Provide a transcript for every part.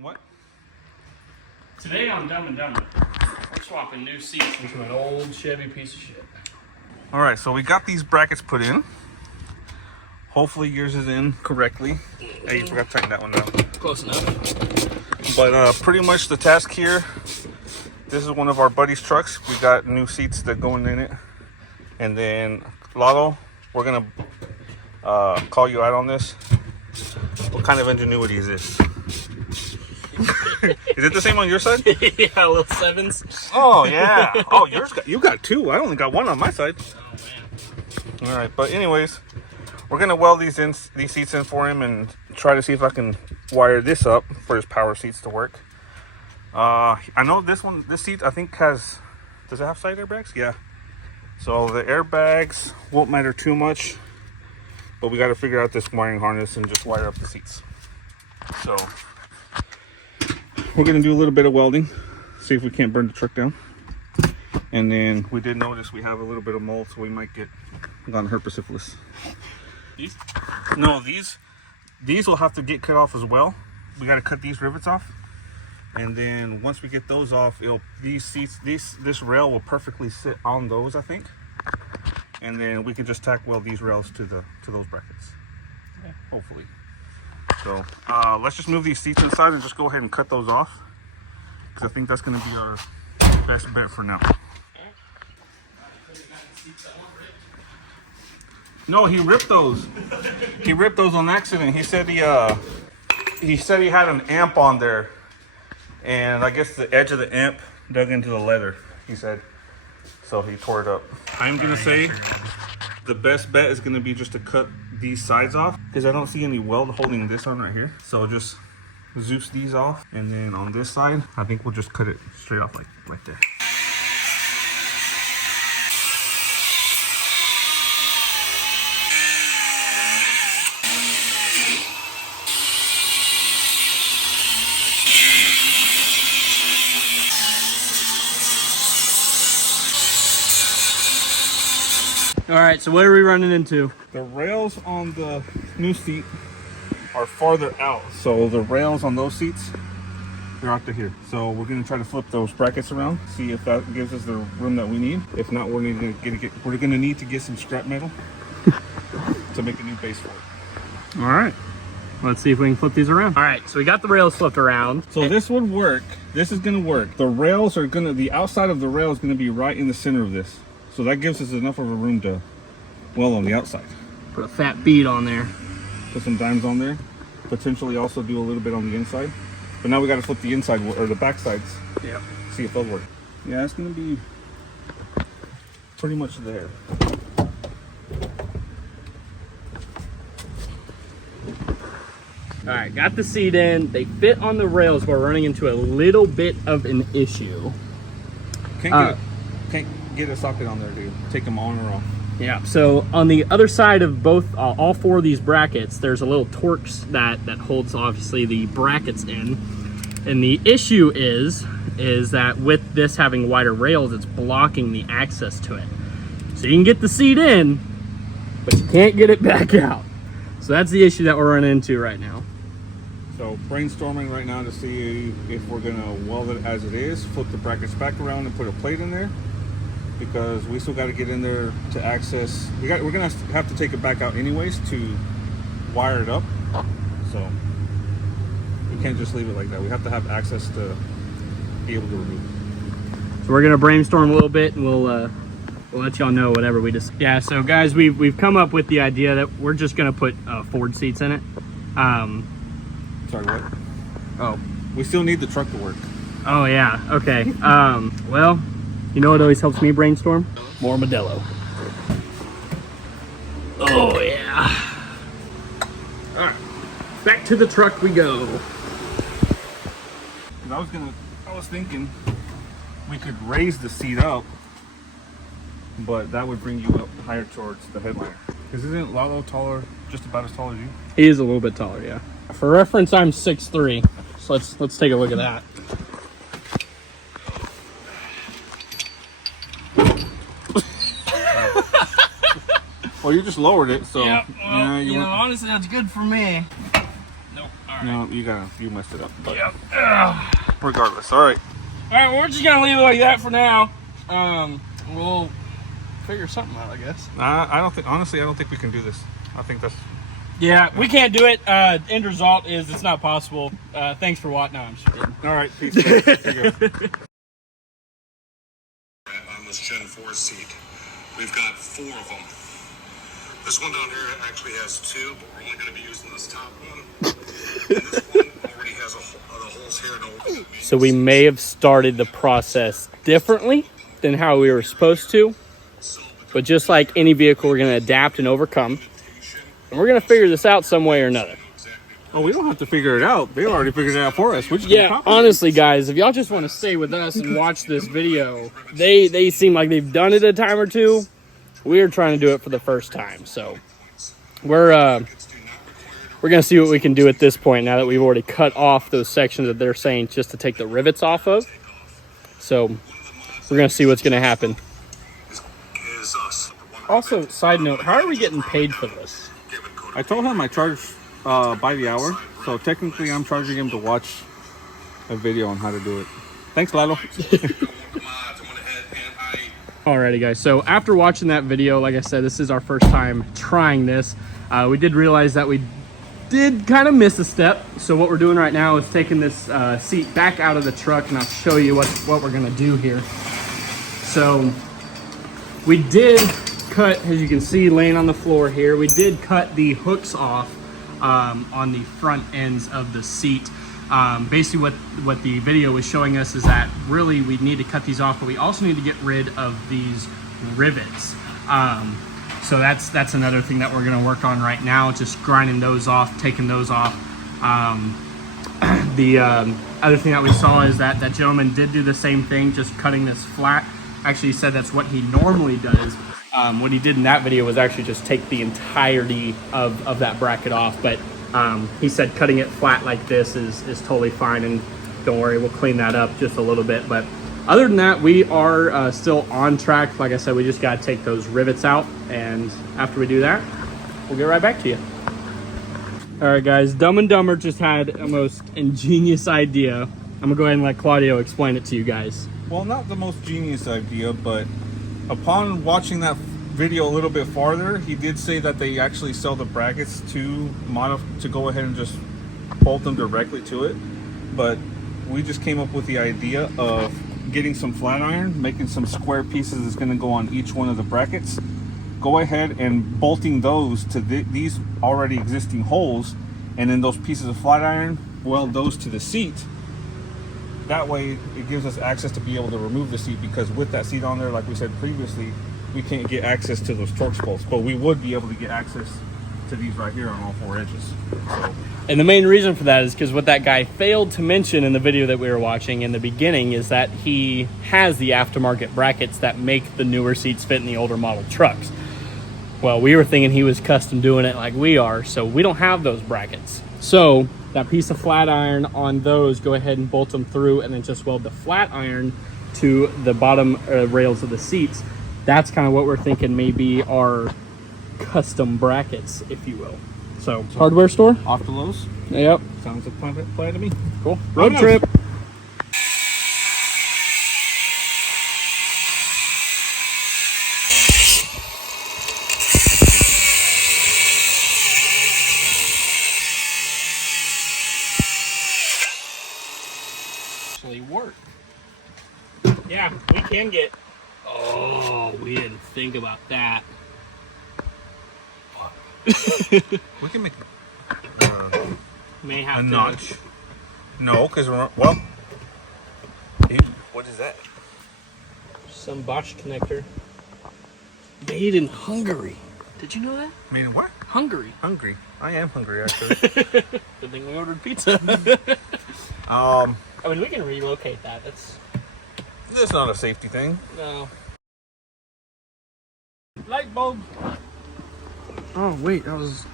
What? Today on Dumb and Dumber, we're swapping new seats into an old Chevy piece of shit. All right, so we got these brackets put in. Hopefully yours is in correctly. Hey, you forgot to tighten that one down. Close enough. But pretty much the task here, this is one of our buddy's trucks. We got new seats that going in it. And then, Lalo, we're gonna call you out on this. What kind of ingenuity is this? Is it the same on your side? Yeah, little sevens. Oh yeah. Oh, you got two. I only got one on my side. Oh man. All right, but anyways, we're gonna weld these seats in for him and try to see if I can wire this up for his power seats to work. I know this seat I think does it have side airbags? Yeah. So the airbags won't matter too much, but we got to figure out this wiring harness and just wire up the seats. So we're gonna do a little bit of welding, see if we can't burn the truck down. And then we did notice we have a little bit of mold, so we might get on herpesiphilis. These? No, these will have to get cut off as well. We got to cut these rivets off, and then once we get those off, this rail will perfectly sit on those, I think. And then we can just tack weld these rails to those brackets. Yeah. Hopefully. So let's just move these seats inside and just go ahead and cut those off, because I think that's going to be our best bet for now. No, he ripped those. He ripped those on accident. He said he had an amp on there, and I guess the edge of the amp dug into the leather, he said. So he tore it up. I'm gonna say the best bet is gonna be just to cut these sides off, because I don't see any weld holding this on right here. So just Zeus these off, and then on this side, I think we'll just cut it straight off like that. All right, so what are we running into? The rails on the new seat are farther out. So the rails on those seats, they're out to here. So we're gonna try to flip those brackets around, see if that gives us the room that we need. If not, we're gonna need to get some scrap metal to make a new base for it. All right, let's see if we can flip these around. All right, so we got the rails flipped around. So this would work. This is gonna work. The rails are the outside of the rail is gonna be right in the center of this. So that gives us enough of a room to weld on the outside. Put a fat bead on there. Put some dimes on there. Potentially also do a little bit on the inside. But now we got to flip the inside or the back sides. Yeah. See if those work. Yeah, it's going to be pretty much there. All right, got the seat in. They fit on the rails. We're running into a little bit of an issue. Can't get a socket on there, dude. Take them on or off. Yeah, so on the other side of both, all four of these brackets, there's a little Torx that holds obviously the brackets in. And the issue is that with this having wider rails, it's blocking the access to it. So you can get the seat in, but you can't get it back out. So that's the issue that we're running into right now. So brainstorming right now to see if we're gonna weld it as it is, flip the brackets back around and put a plate in there, because we still got to get in there to access. We're gonna have to take it back out anyways to wire it up. So we can't just leave it like that. We have to have access to be able to remove it. So we're gonna brainstorm a little bit, and we'll let y'all know whatever we just. Yeah. So guys, we've come up with the idea that we're just gonna put Ford seats in it. Sorry, what? Oh. We still need the truck to work. Oh yeah. Okay. Well. You know what always helps me brainstorm? More Modelo. Oh yeah. All right, back to the truck we go. I was thinking we could raise the seat up, but that would bring you up higher towards the headliner. Because isn't Lalo taller, just about as tall as you? He is a little bit taller, yeah. For reference, I'm 6'3", so let's take a look at that. Well, you just lowered it, so yeah. Well, you know, honestly, that's good for me. Nope. right. No, you messed it up. But Yep. regardless, all right. All right, well, we're just gonna leave it like that for now. We'll figure something out, I guess. I don't think, honestly, I don't think we can do this. I think that's. Yeah, we can't do it. End result is it's not possible. Thanks for watching. No, I'm just kidding. All right, peace. Guys. See you. On this Gen 4 seat, we've got 4 of them. This one down here actually has 2, but we're only going to be using this top one. And this one already has the holes here. No, So we may have started the process differently than how we were supposed to. But just like any vehicle, we're going to adapt and overcome. And we're going to figure this out some way or another. Oh, we don't have to figure it out. They already figured it out for us. We just Yeah, honestly, guys, if y'all just want to stay with us and watch this video, they seem like they've done it a time or two. We're trying to do it for the first time. So we're going to see what we can do at this point now that we've already cut off those sections that they're saying just to take the rivets off of. So we're going to see what's going to happen. is us. Also, side note, how are we getting paid for this? I told him I charge by the hour, so technically I'm charging him to watch a video on how to do it. Thanks, Lalo. Alrighty, guys, so after watching that video, like I said, this is our first time trying this. We did realize that we did kind of miss a step. So what we're doing right now is taking this seat back out of the truck, and I'll show you what we're gonna do here. So we did cut, as you can see laying on the floor here, we did cut the hooks off on the front ends of the seat. Basically what the video was showing us is that really we need to cut these off, but we also need to get rid of these rivets. So that's another thing that we're going to work on right now, just grinding those off, taking those off. The other thing that we saw is that that gentleman did do the same thing, just cutting this flat. Actually, he said that's what he normally does. What he did in that video was actually just take the entirety of that bracket off, but he said cutting it flat like this is totally fine, and don't worry, we'll clean that up just a little bit. But other than that, we are still on track. Like I said, we just got to take those rivets out, and after we do that, we'll get right back to you. All right, guys, Dumb and Dumber just had a most ingenious idea. I'm gonna go ahead and let Claudio explain it to you guys. Well, not the most genius idea, but upon watching that video a little bit farther, he did say that they actually sell the brackets to go ahead and just bolt them directly to it. But we just came up with the idea of getting some flat iron, making some square pieces that's going to go on each one of the brackets, go ahead and bolting those to these already existing holes, and then those pieces of flat iron, weld those to the seat. That way it gives us access to be able to remove the seat, because with that seat on there, like we said previously, we can't get access to those Torx bolts, but we would be able to get access to these right here on all 4 edges. So, and the main reason for that is because what that guy failed to mention in the video that we were watching in the beginning is that he has the aftermarket brackets that make the newer seats fit in the older model trucks. Well, we were thinking he was custom doing it like we are, so we don't have those brackets. So that piece of flat iron on those, go ahead and bolt them through, and then just weld the flat iron to the bottom rails of the seats. That's kind of what we're thinking may be our custom brackets, if you will. So hardware store? off to Lowe's. Yep. Sounds like a plan to me. Cool. Road trip. Actually work. Yeah, we can get. Oh, we didn't think about that. We can make May have a to notch. No, because we're, well, what is that? some Bosch connector. Made in Hungary. Did you know that? I mean, what? Hungary. Hungry. I am hungry, actually. Good thing we ordered pizza. I mean, we can relocate that. That's not a safety thing. No. Light bulb. Oh wait, that was.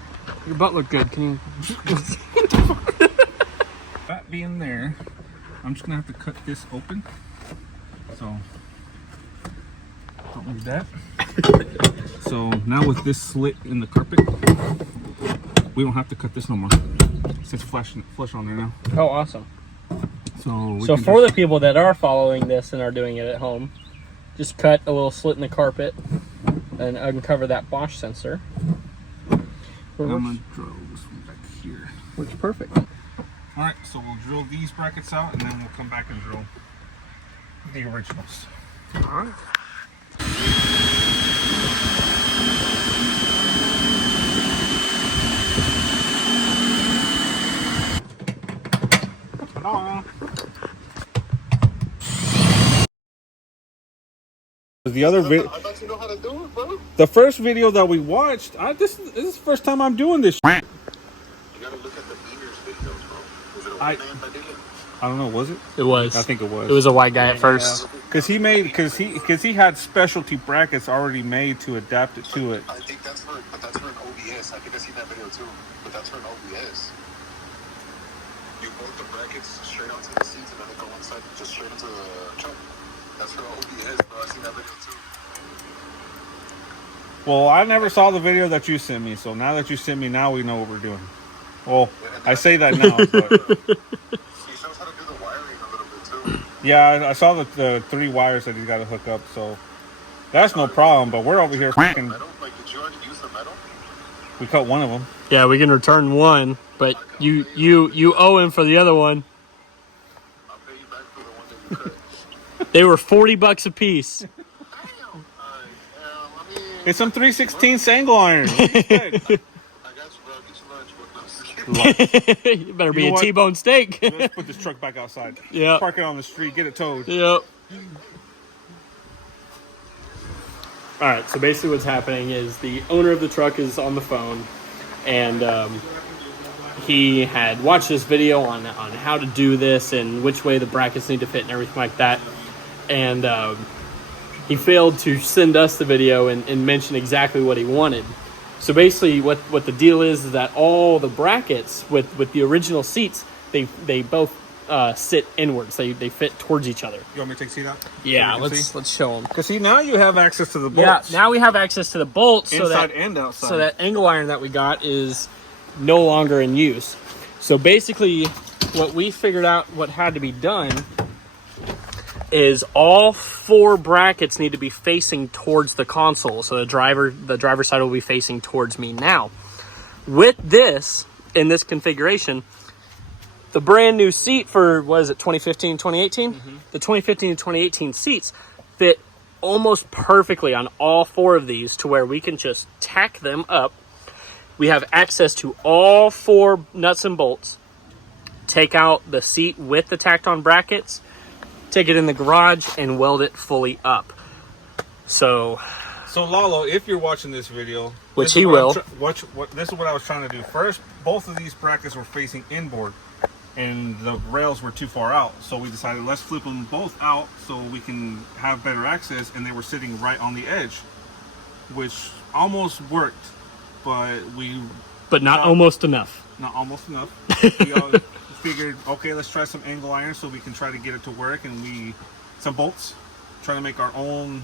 Your butt looked good. Can you? That being there, I'm just gonna have to cut this open. So don't need that. So now with this slit in the carpet, we don't have to cut this no more. It's flush on there now. Oh, awesome. So for the people that are following this and are doing it at home, just cut a little slit in the carpet and uncover that Bosch sensor. I'm gonna drill this one back here. Works perfect. All right, so we'll drill these brackets out, and then we'll come back and drill the originals. All right. Ta-da! The other video. I thought you know how to do it, bro. The first video that we watched, this is the first time I'm doing this. You gotta look at the Beaners videos, bro. Was it a white man that did it? I don't know, was it? It was. I think it was. It was a white guy at first. Because he had specialty brackets already made to adapt it to it. I think that's for an OBS. I think I seen that video too. But that's for an OBS. You bolt the brackets straight onto the seats and then they go inside just straight into the truck. That's for OBS, bro. I seen that video too. Well, I never saw the video that you sent me, so now that you sent me, now we know what we're doing. Well, I say that now, but He shows how to do the wiring a little bit too. yeah, I saw the 3 wires that he's got to hook up, so that's no problem. But we're over here fucking. Metal? Like, did you already use the metal? We cut one of them. Yeah, we can return one, but you owe him for the other one. I'll pay you back for the one that you cut. They were $40 a piece. Damn. I mean, It's some 3/16 angle iron. What do you expect? I got you, bro. Get your lunch. You better be You know a what? T-bone steak. Let's put this truck back outside. Yeah. Park it on the street. Get it towed. Yep. All right, so basically what's happening is the owner of the truck is on the phone, and he had watched this video on how to do this and which way the brackets need to fit and everything like that. And he failed to send us the video and mention exactly what he wanted. So basically what the deal is that all the brackets with the original seats, they both sit inwards. They fit towards each other. You want me to take a seat out? Yeah, So we can see? let's show them. Because see, now you have access to the Yeah, bolts. now we have access to the bolts Inside and outside. so that angle iron that we got is no longer in use. So basically what we figured out what had to be done is all 4 brackets need to be facing towards the console. So the driver's side will be facing towards me now. With this, in this configuration, the brand new seat for, what is it, 2015, 2018? Mm-hmm. The 2015 and 2018 seats fit almost perfectly on all 4 of these to where we can just tack them up. We have access to all 4 nuts and bolts. Take out the seat with the tacked on brackets, take it in the garage, and weld it fully up. So Lalo, if you're watching this video, Which he will. This is what I was trying to do. First, both of these brackets were facing inboard, and the rails were too far out. So we decided let's flip them both out so we can have better access, and they were sitting right on the edge, which almost worked, but not almost enough. not almost enough. We all figured, okay, let's try some angle iron so we can try to get it to work, and some bolts, trying to make our own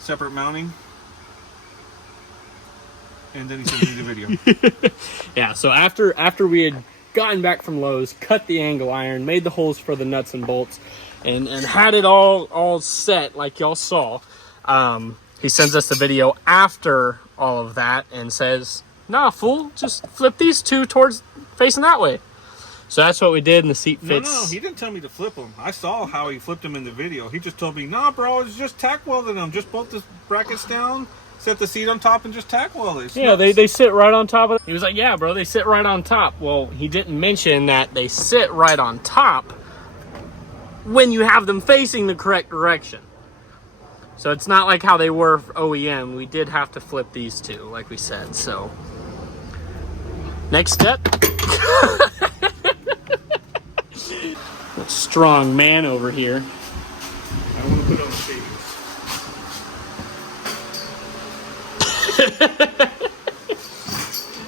separate mounting. And then he sent me the video. Yeah, so after we had gotten back from Lowe's, cut the angle iron, made the holes for the nuts and bolts, and had it all set like y'all saw, he sends us the video after all of that and says, nah, fool, just flip these 2 towards facing that way. So that's what we did, and the seat fits. No, he didn't tell me to flip them. I saw how he flipped them in the video. He just told me, nah, bro, it's just tack welding them. Just bolt the brackets down, set the seat on top, and just tack weld it. Yeah, they sit right on top of it. He was like, yeah, bro, they sit right on top. Well, he didn't mention that they sit right on top when you have them facing the correct direction. So it's not like how they were for OEM. We did have to flip these 2, like we said. So next step. Strong man over here. I want to put it on the shadings.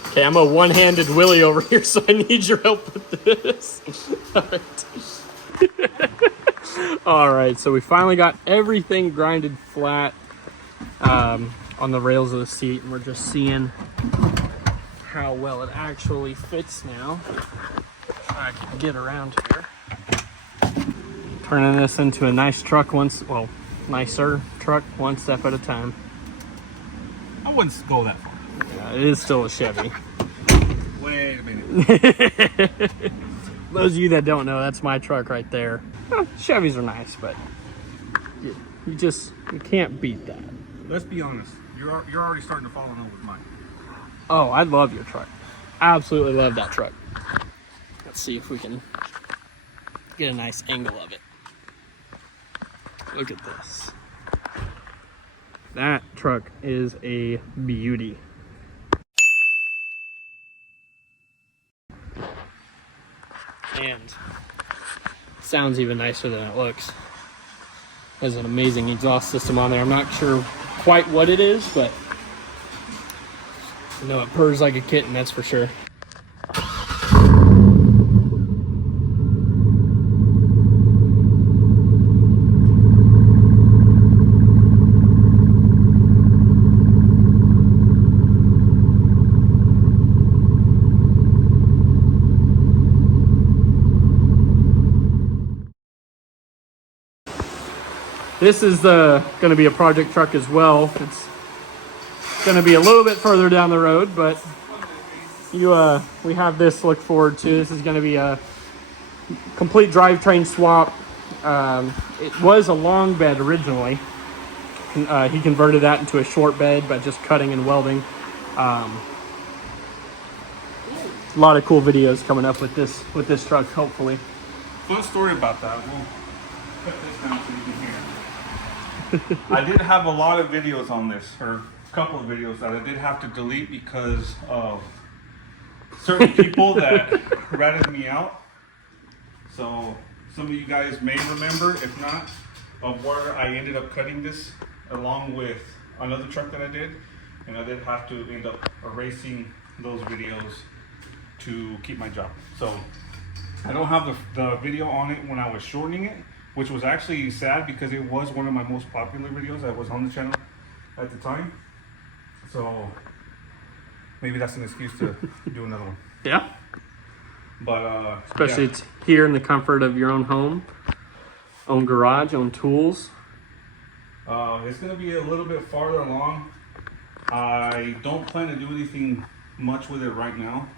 Okay, I'm a one-handed Willie over here, so I need your help with this. All right, so we finally got everything grinded flat on the rails of the seat, and we're just seeing how well it actually fits now. If I can get around here. Turning this into a nice truck nicer truck one step at a time. I wouldn't go that far. Yeah, it is still a Chevy. Wait a minute. Those of you that don't know, that's my truck right there. Chevys are nice, but you can't beat that. Let's be honest. You're already starting to fall in love with mine. Oh, I love your truck. Absolutely love that truck. Let's see if we can get a nice angle of it. Look at this. That truck is a beauty. And sounds even nicer than it looks. Has an amazing exhaust system on there. I'm not sure quite what it is, but I know it purrs like a kitten, that's for sure. This is going to be a project truck as well. It's going to be a little bit further down the road, but we have this to look forward to. This is going to be a complete drivetrain swap. It was a long bed originally. He converted that into a short bed by just cutting and welding. A lot of cool videos coming up with this truck, hopefully. Fun story about that. We'll put this down so you can hear. I did have a lot of videos on this, or a couple of videos that I did have to delete because of certain people that ratted me out. So some of you guys may remember, if not, of where I ended up cutting this along with another truck that I did. And I did have to end up erasing those videos to keep my job. So I don't have the video on it when I was shortening it, which was actually sad because it was one of my most popular videos that was on the channel at the time. So maybe that's an excuse to do another one. Yeah. But especially yeah. It's here in the comfort of your own home, own garage, own tools. It's gonna be a little bit farther along. I don't plan to do anything much with it right now.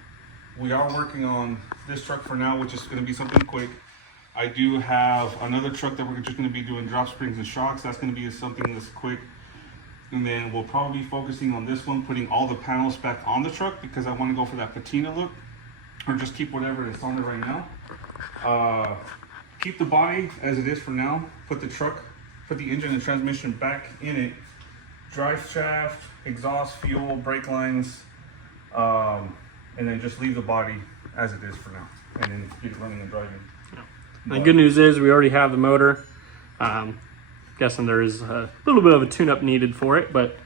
We are working on this truck for now, which is gonna be something quick. I do have another truck that we're just going to be doing drop springs and shocks. That's going to be something that's quick. And then we'll probably be focusing on this one, putting all the panels back on the truck because I want to go for that patina look, or just keep whatever is on it right now. Keep the body as it is for now. Put the engine and transmission back in it. Drive shaft, exhaust, fuel, brake lines, and then just leave the body as it is for now. And then get it running and driving. The good news is we already have the motor. Guessing there is a little bit of a tune-up needed for it, but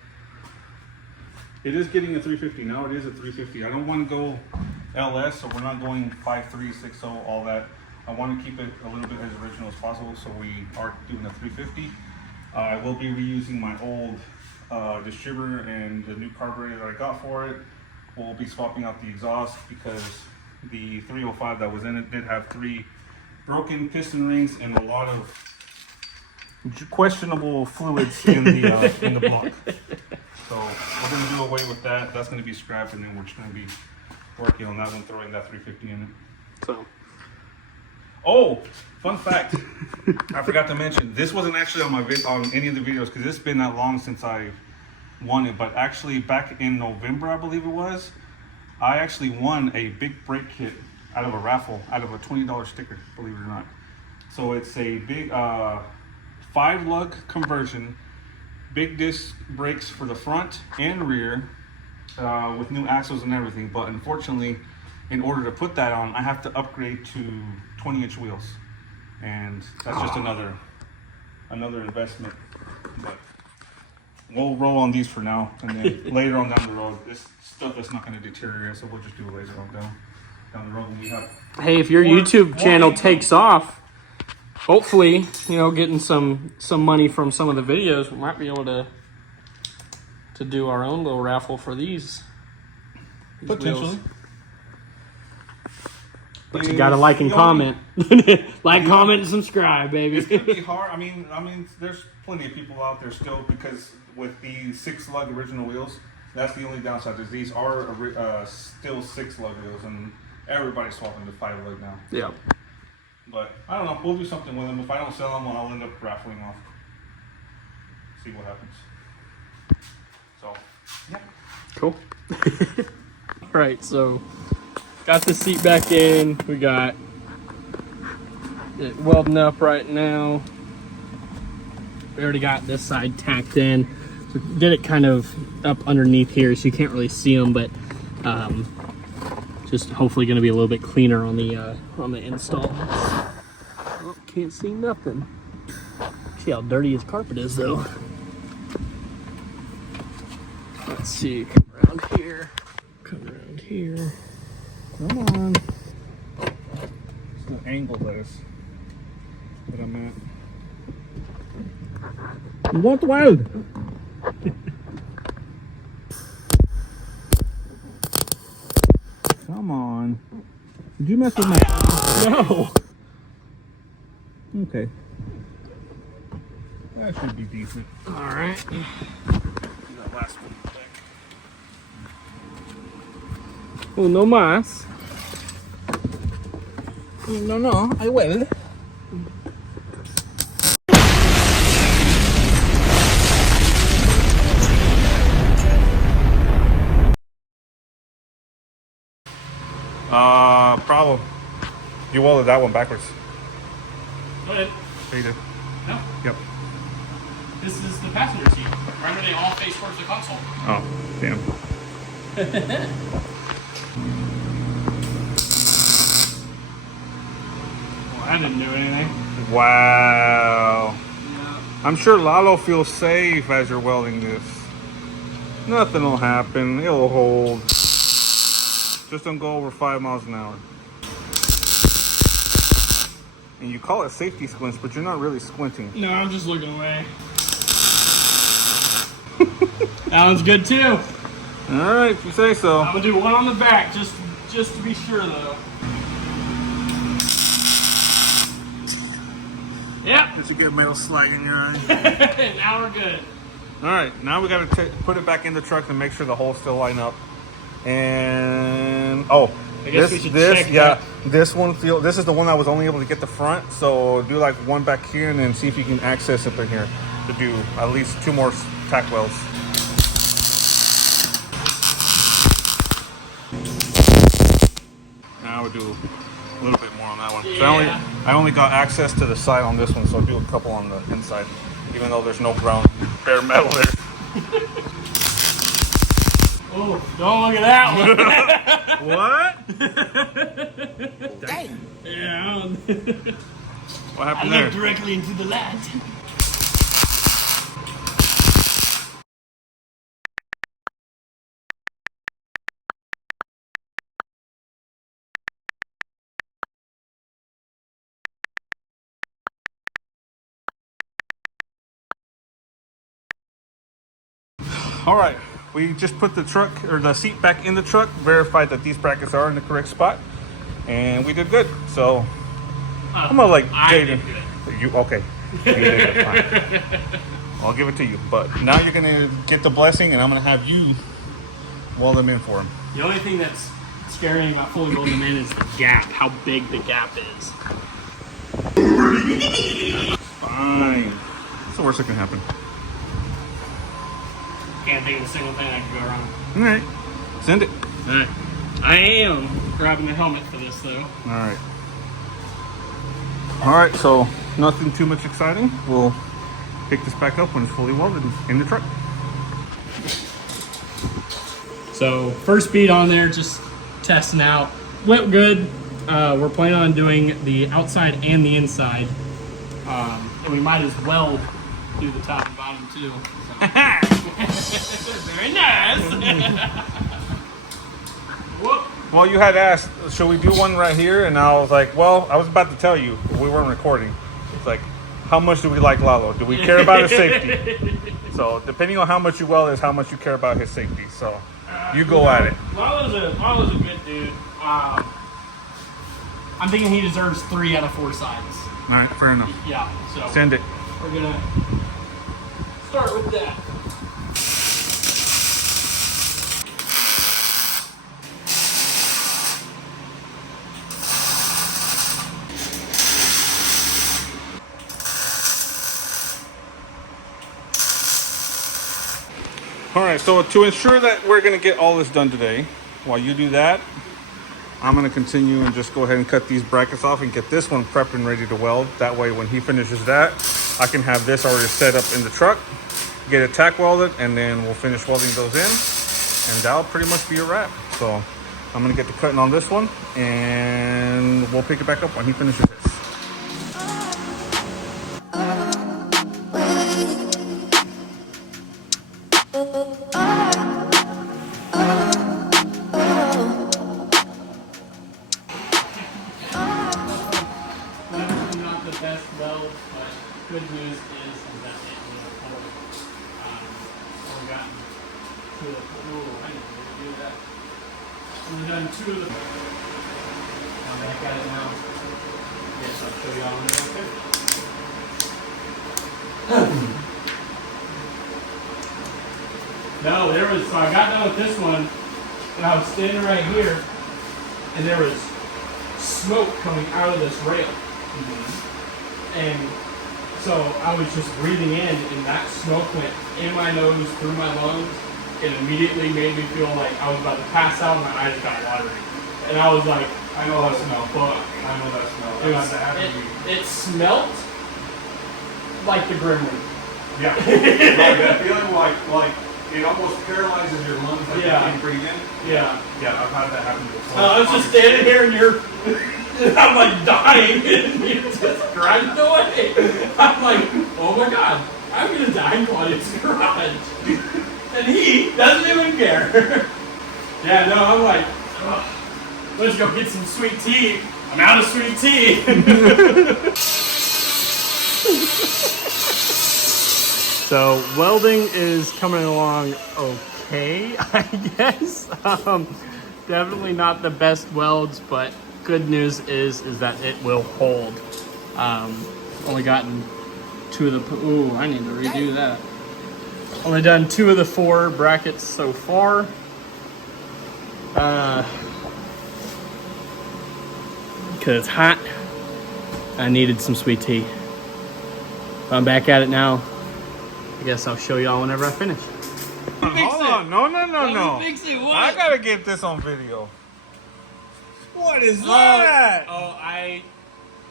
it is getting a 350 now. It is a 350. I don't want to go LS, so we're not going 5360, all that. I want to keep it a little bit as original as possible, so we are doing a 350. I will be reusing my old distributor and the new carburetor that I got for it. We'll be swapping out the exhaust because the 305 that was in it did have 3 broken piston rings and a lot of questionable fluids in the block. So we're going to do away with that. That's going to be scrapped, and then we're just going to be working on that one, throwing that 350 in it. So, oh, fun fact! I forgot to mention this wasn't actually on on any of the videos because it's been that long since I won it. But actually, back in November, I believe it was, I actually won a big brake kit out of a raffle, out of a $20 sticker, believe it or not. So it's a big 5-lug conversion, big disc brakes for the front and rear, with new axles and everything. But unfortunately, in order to put that on, I have to upgrade to 20-inch wheels, and that's just another investment. But we'll roll on these for now, and then later on down the road, this stuff is not going to deteriorate, so we'll just do it later on down the road when we have. Hey, if your YouTube channel takes off, hopefully, getting some money from some of the videos, we might be able to do our own little raffle for these. Potentially. But you gotta like and comment. Like, comment, and subscribe, baby. It's gonna be hard. I mean, there's plenty of people out there still, because with the 6-lug original wheels, that's the only downside. Is these are still 6-lug wheels, and everybody's swapping to 5-lug now. Yeah. But I don't know. We'll do something with them. If I don't sell them, I'll end up raffling off. See what happens. So, yeah. Cool. All right, so got the seat back in. We got it welding up right now. We already got this side tacked in. So did it kind of up underneath here, so you can't really see them, but just hopefully going to be a little bit cleaner on the install. Oh, can't see nothing. See how dirty his carpet is, though. Let's see. Come around here. Come around here. Come on. It's the angle that I'm at. You want the weld? Come on. Did you mess with my... No. Okay. That should be decent. All right. That last one back. Uno más. No, I will. Problem. You welded that one backwards. Go ahead. Yeah, you did. No. Yep. This is the passenger seat. Remember, they all face towards the console. Oh, damn. Well, I didn't do anything. Wow. I'm sure Lalo feels safe as you're welding this. Nothing will happen. It'll hold. Just don't go over 5 miles an hour. And you call it safety squints, but you're not really squinting. No, I'm just looking away. That one's good too. All right, if you say so. I'm gonna do one on the back, just to be sure though. Yep. Did you get a metal slag in your eye? Now we're good. All right, now we got to put it back in the truck and make sure the holes still line up. And I guess we should check that. this one this is the one I was only able to get the front. So do like one back here and then see if you can access it in here to do at least 2 more tack welds. Now we'll do a little bit more on that one. Yeah. So I only got access to the side on this one, so I'll do a couple on the inside, even though there's no ground bare metal there. Oh, don't look at that one. What? Dang. Yeah. What happened I there? looked directly into the light. All right, we just put the seat back in the truck, verified that these brackets are in the correct spot, and we did good. So I'm gonna like Jaden. You okay? You did good, fine. I'll give it to you. But now you're gonna get the blessing, and I'm gonna have you weld them in for him. The only thing that's scary about fully welding them in is the gap, how big the gap is. Fine. What's the worst that can happen? Can't think of a single thing that could go wrong. All right, send it. All right. I am grabbing the helmet for this though. All right. All right, so nothing too much exciting. We'll pick this back up when it's fully welded in the truck. So first beat on there, just testing out. Went good. We're planning on doing the outside and the inside. And we might as well do the top and bottom too. So. Very nice. Whoop. Well, you had asked, should we do one right here? And I was like, well, I was about to tell you, but we weren't recording. It's like, how much do we like Lalo? Do we care about his safety? So depending on how much you weld is how much you care about his safety. So You go at it. Lalo's a good dude. I'm thinking he deserves 3 out of 4 sides. All right, fair enough. Yeah, so Send it. we're gonna start with that. All right, so to ensure that we're gonna get all this done today, while you do that, I'm gonna continue and just go ahead and cut these brackets off and get this one prepped and ready to weld. That way, when he finishes that, I can have this already set up in the truck, get it tack welded, and then we'll finish welding those in, and that'll pretty much be a wrap. So I'm gonna get to cutting on this one, and we'll pick it back up when he finishes this. Not the best weld, but good news is that it will hold. We've gotten 2 of the. Ooh, I need to do that. We've done 2 of the. I'm back at it now. Yes, I'll show you all in there. No, there was. So I got done with this one, and I was standing right here, and there was smoke coming out of this rail. And so I was just breathing in, and that smoke went in my nose, through my lungs. It immediately made me feel like I was about to pass out, and my eyes got watery. And I was like, I know that smell. fuck. I know that smell. It smelt like the Grim Reaper. Yeah. That feeling like it almost paralyzes your lungs, like you can't breathe in. Yeah. Yeah, I've had that happen before. I was just standing here, and I'm like dying, and you're just grinding away. I'm like, oh my god, I'm gonna die in Claudia's garage. And he doesn't even care. Yeah, no, I'm like, ugh, let's go get some sweet tea. I'm out of sweet tea. So welding is coming along okay, I guess. Definitely not the best welds, but good news is that it will hold. Only gotten 2 of the. Ooh, I need to redo that. Only done 2 of the 4 brackets so far. Because it's hot. I needed some sweet tea. I'm back at it now. I guess I'll show y'all whenever I finish. Hold on. No. Fix it, what? I gotta get this on video. What is that?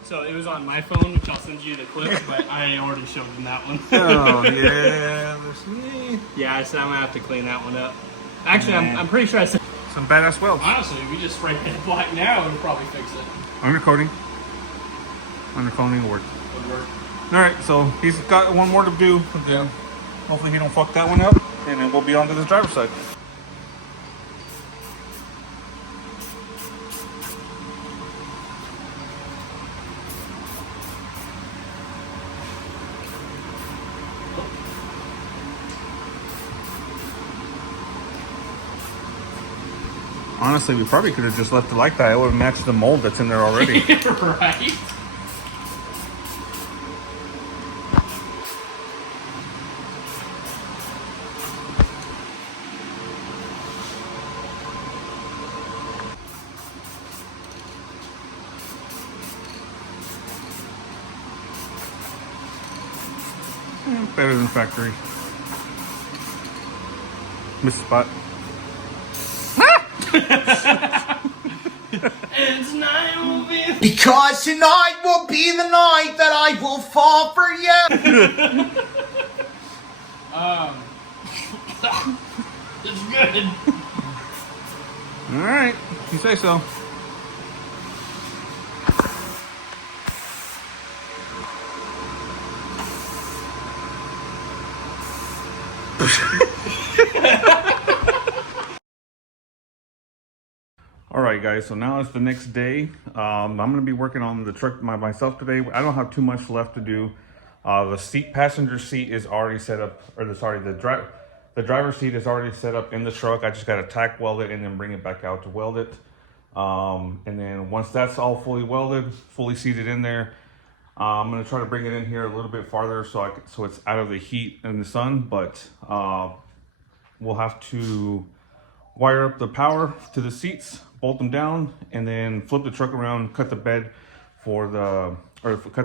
So it was on my phone, which I'll send you the clip, but I already showed them that one. Oh, yeah. That's me. Yeah, I said I'm gonna have to clean that one up. Actually, I'm pretty sure I said. Some badass welds. Honestly, we just spray paint black now and probably fix it. Undercoating. Undercoating will work. Would work. Alright, so he's got one more to do. Then hopefully he don't fuck that one up. And then we'll be on to the driver's side. Honestly, we probably could have just left it like that. It would have matched the mold that's in there already. Right? Better than factory. Miss spot. And tonight will be. Because tonight will be the night that I will fall for you. It's good. All right, you say so. All right, guys, so now it's the next day. I'm gonna be working on the truck myself today. I don't have too much left to do. The passenger seat is already set up, or the The driver's seat is already set up in the truck. I just got to tack weld it and then bring it back out to weld it. And then once that's all fully welded, fully seated in there, I'm going to try to bring it in here a little bit farther so it's out of the heat and the sun. But we'll have to wire up the power to the seats, bolt them down, and then flip the truck around, cut the bed cut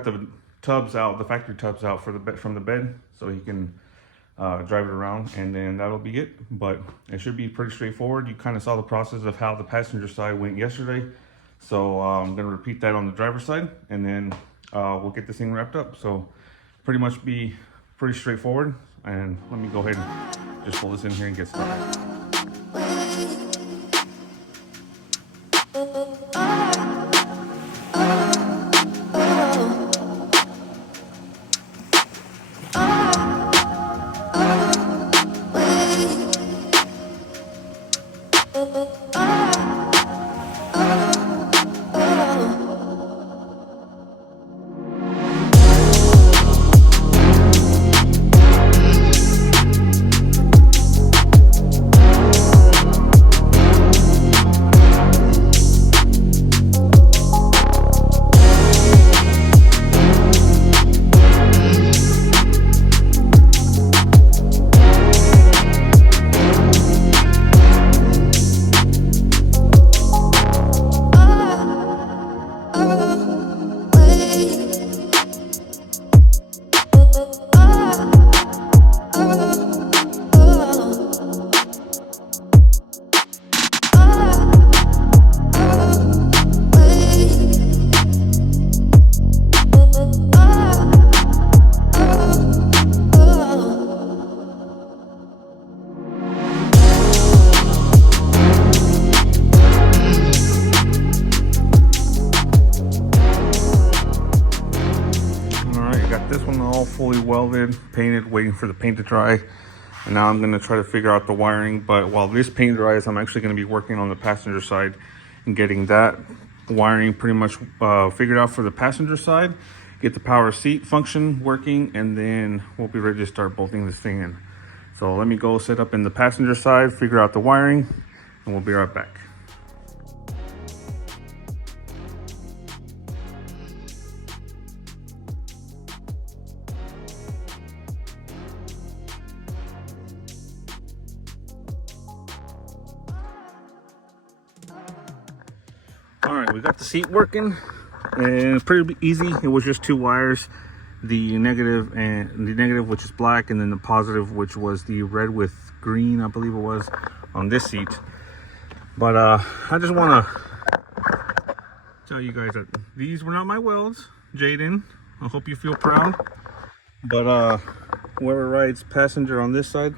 the tubs out, the factory tubs out from the bed, so he can drive it around, and then that'll be it. But it should be pretty straightforward. You kind of saw the process of how the passenger side went yesterday, so I'm gonna repeat that on the driver's side, and then we'll get this thing wrapped up. So pretty much be pretty straightforward. And let me go ahead and just pull this in here and get started. Fully welded, painted, waiting for the paint to dry, and now I'm going to try to figure out the wiring. But while this paint dries, I'm actually going to be working on the passenger side and getting that wiring pretty much figured out for the passenger side, get the power seat function working, and then we'll be ready to start bolting this thing in. So let me go set up in the passenger side, figure out the wiring, and we'll be right back. All right, we got the seat working, and it's pretty easy. It was just two wires, the negative, which is black, and then the positive, which was the red with green, I believe it was, on this seat. But I just want to tell you guys that these were not my welds, Jaden. I hope you feel proud. But whoever rides passenger on this side,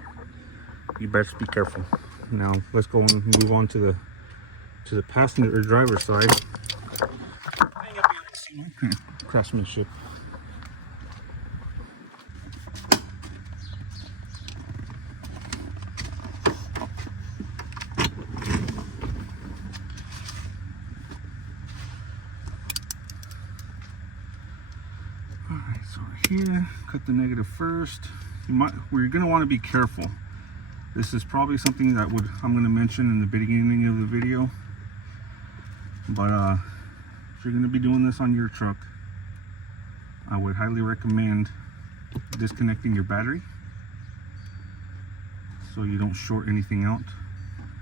you better be careful. Now let's go and move on to the passenger or driver's side. Craftsmanship. Alright, so here, cut the negative first. We're going to want to be careful. This is probably something that I'm going to mention in the beginning of the video. But if you're going to be doing this on your truck, I would highly recommend disconnecting your battery so you don't short anything out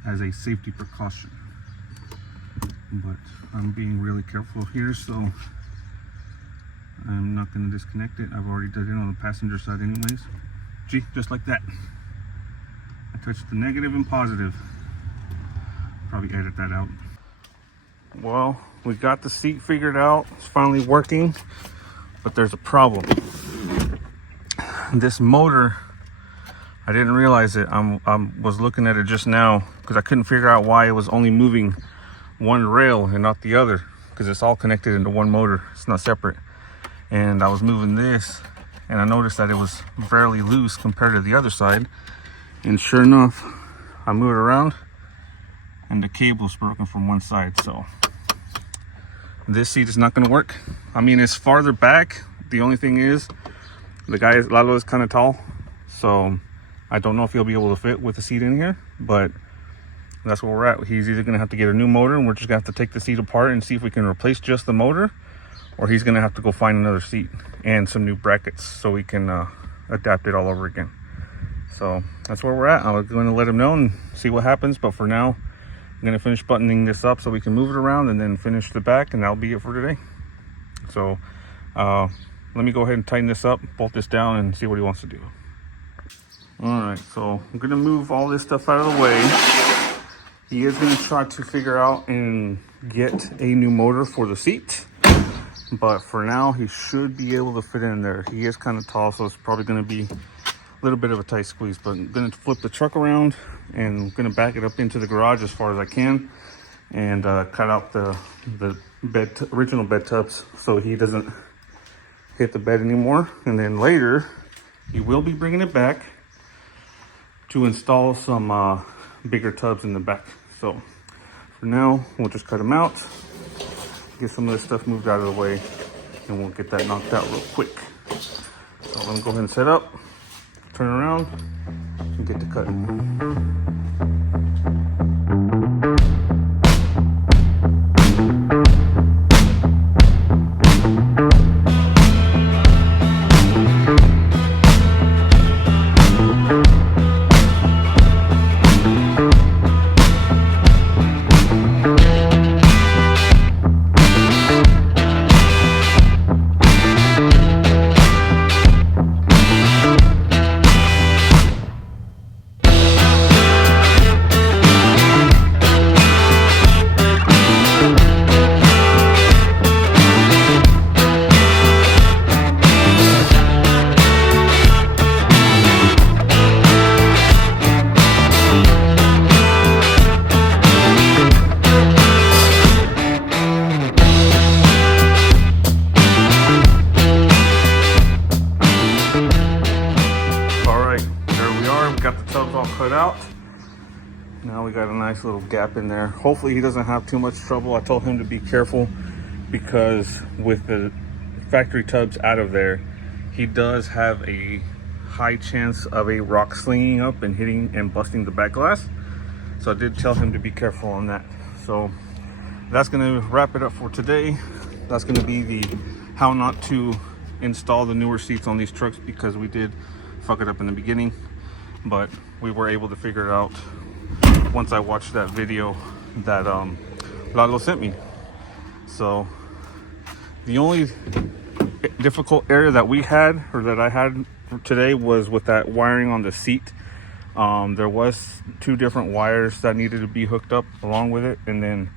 as a safety precaution. But I'm being really careful here, so I'm not going to disconnect it. I've already done it on the passenger side anyways. Gee, just like that. I touched the negative and positive. Probably edit that out. Well, we got the seat figured out. It's finally working, but there's a problem. This motor, I didn't realize it. I was looking at it just now because I couldn't figure out why it was only moving one rail and not the other, because it's all connected into one motor. It's not separate. And I was moving this, and I noticed that it was fairly loose compared to the other side. And sure enough, I moved it around, and the cable's broken from one side. So this seat is not going to work. I mean, it's farther back. The only thing is, Lalo is kind of tall, so I don't know if he'll be able to fit with the seat in here, but that's where we're at. He's either gonna have to get a new motor and we're just gonna have to take the seat apart and see if we can replace just the motor, or he's gonna have to go find another seat and some new brackets so we can adapt it all over again. So that's where we're at. I'm going to let him know and see what happens, but for now I'm going to finish buttoning this up so we can move it around and then finish the back, and that'll be it for today. So let me go ahead and tighten this up, bolt this down, and see what he wants to do. All right, so I'm going to move all this stuff out of the way. He is going to try to figure out and get a new motor for the seat, but for now he should be able to fit in there. He is kind of tall, so it's probably going to be a little bit of a tight squeeze, but I'm going to flip the truck around and I'm going to back it up into the garage as far as I can and cut out the original bed tubs so he doesn't hit the bed anymore. And then later he will be bringing it back to install some bigger tubs in the back. So for now we'll just cut them out, get some of this stuff moved out of the way, and we'll get that knocked out real quick. So let me go ahead and set up, turn around, and get to cutting. Cut out. Now we got a nice little gap in there. Hopefully he doesn't have too much trouble. I told him to be careful because with the factory tubs out of there, he does have a high chance of a rock slinging up and hitting and busting the back glass. So I did tell him to be careful on that. So that's gonna wrap it up for today. That's gonna be the how not to install the newer seats on these trucks, because we did fuck it up in the beginning, but we were able to figure it out once I watched that video that Gallo sent me. So the only difficult area that we had, or that I had today, was with that wiring on the seat. There was 2 different wires that needed to be hooked up along with it, and then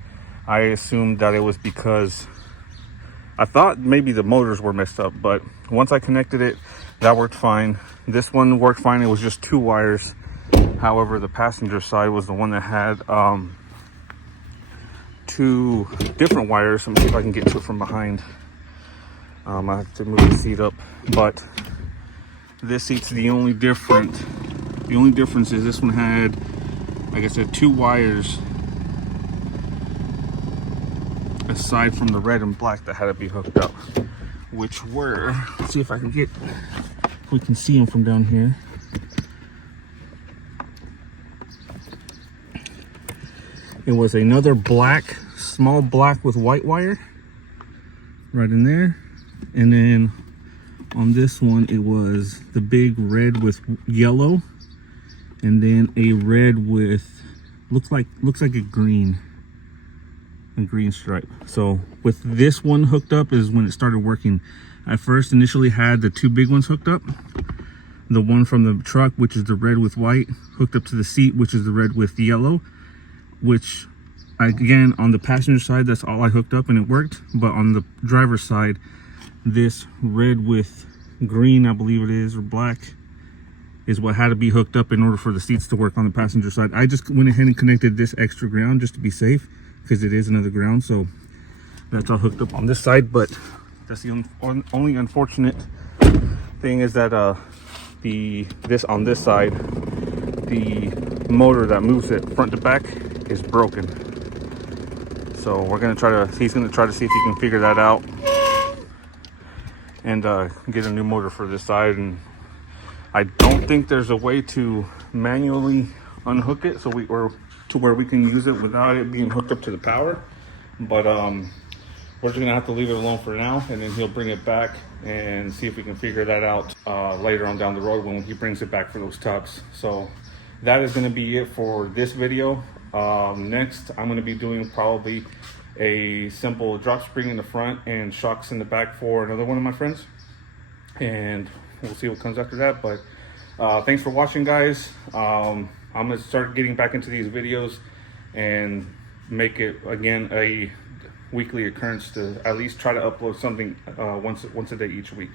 I assumed that it was because I thought maybe the motors were messed up, but once I connected it, that worked fine. This one worked fine. It was just 2 wires. However, the passenger side was the one that had 2 different wires. Let me see if I can get to it from behind. I have to move the seat up, but this seat's the only difference. The only difference is this one had, like I said, 2 wires aside from the red and black that had to be hooked up, which were, let's see if I can get, we can see them from down here. It was another black, small black with white wire right in there, and then on this one it was the big red with yellow, and then a red with looks like a green stripe. So with this one hooked up is when it started working. I first initially had the 2 big ones hooked up, the one from the truck, which is the red with white, hooked up to the seat, which is the red with yellow, which again on the passenger side, that's all I hooked up and it worked. But on the driver's side, this red with green, I believe it is, or black, is what had to be hooked up in order for the seats to work on the passenger side. I just went ahead and connected this extra ground just to be safe, because it is another ground. So that's all hooked up on this side. But that's the only unfortunate thing is that this on this side, the motor that moves it front to back is broken. So we're gonna he's gonna try to see if he can figure that out and get a new motor for this side. And I don't think there's a way to manually unhook it so or to where we can use it without it being hooked up to the power. But we're just gonna have to leave it alone for now, and then he'll bring it back and see if we can figure that out later on down the road when he brings it back for those tubs. So that is gonna be it for this video. Next, I'm gonna be doing probably a simple drop spring in the front and shocks in the back for another one of my friends, and we'll see what comes after that. But thanks for watching, guys. I'm gonna start getting back into these videos and make it again a weekly occurrence to at least try to upload something once a day each week.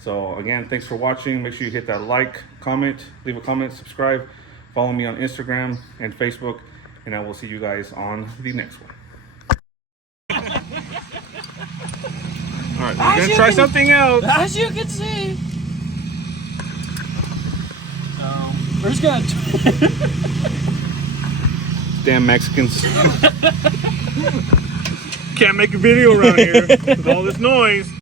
So again, thanks for watching. Make sure you hit that like, comment, leave a comment, subscribe, follow me on Instagram and Facebook, and I will see you guys on the next one. All right, we're gonna try something else. As you can see. We're just gonna. Damn Mexicans. Can't make a video around here with all this noise.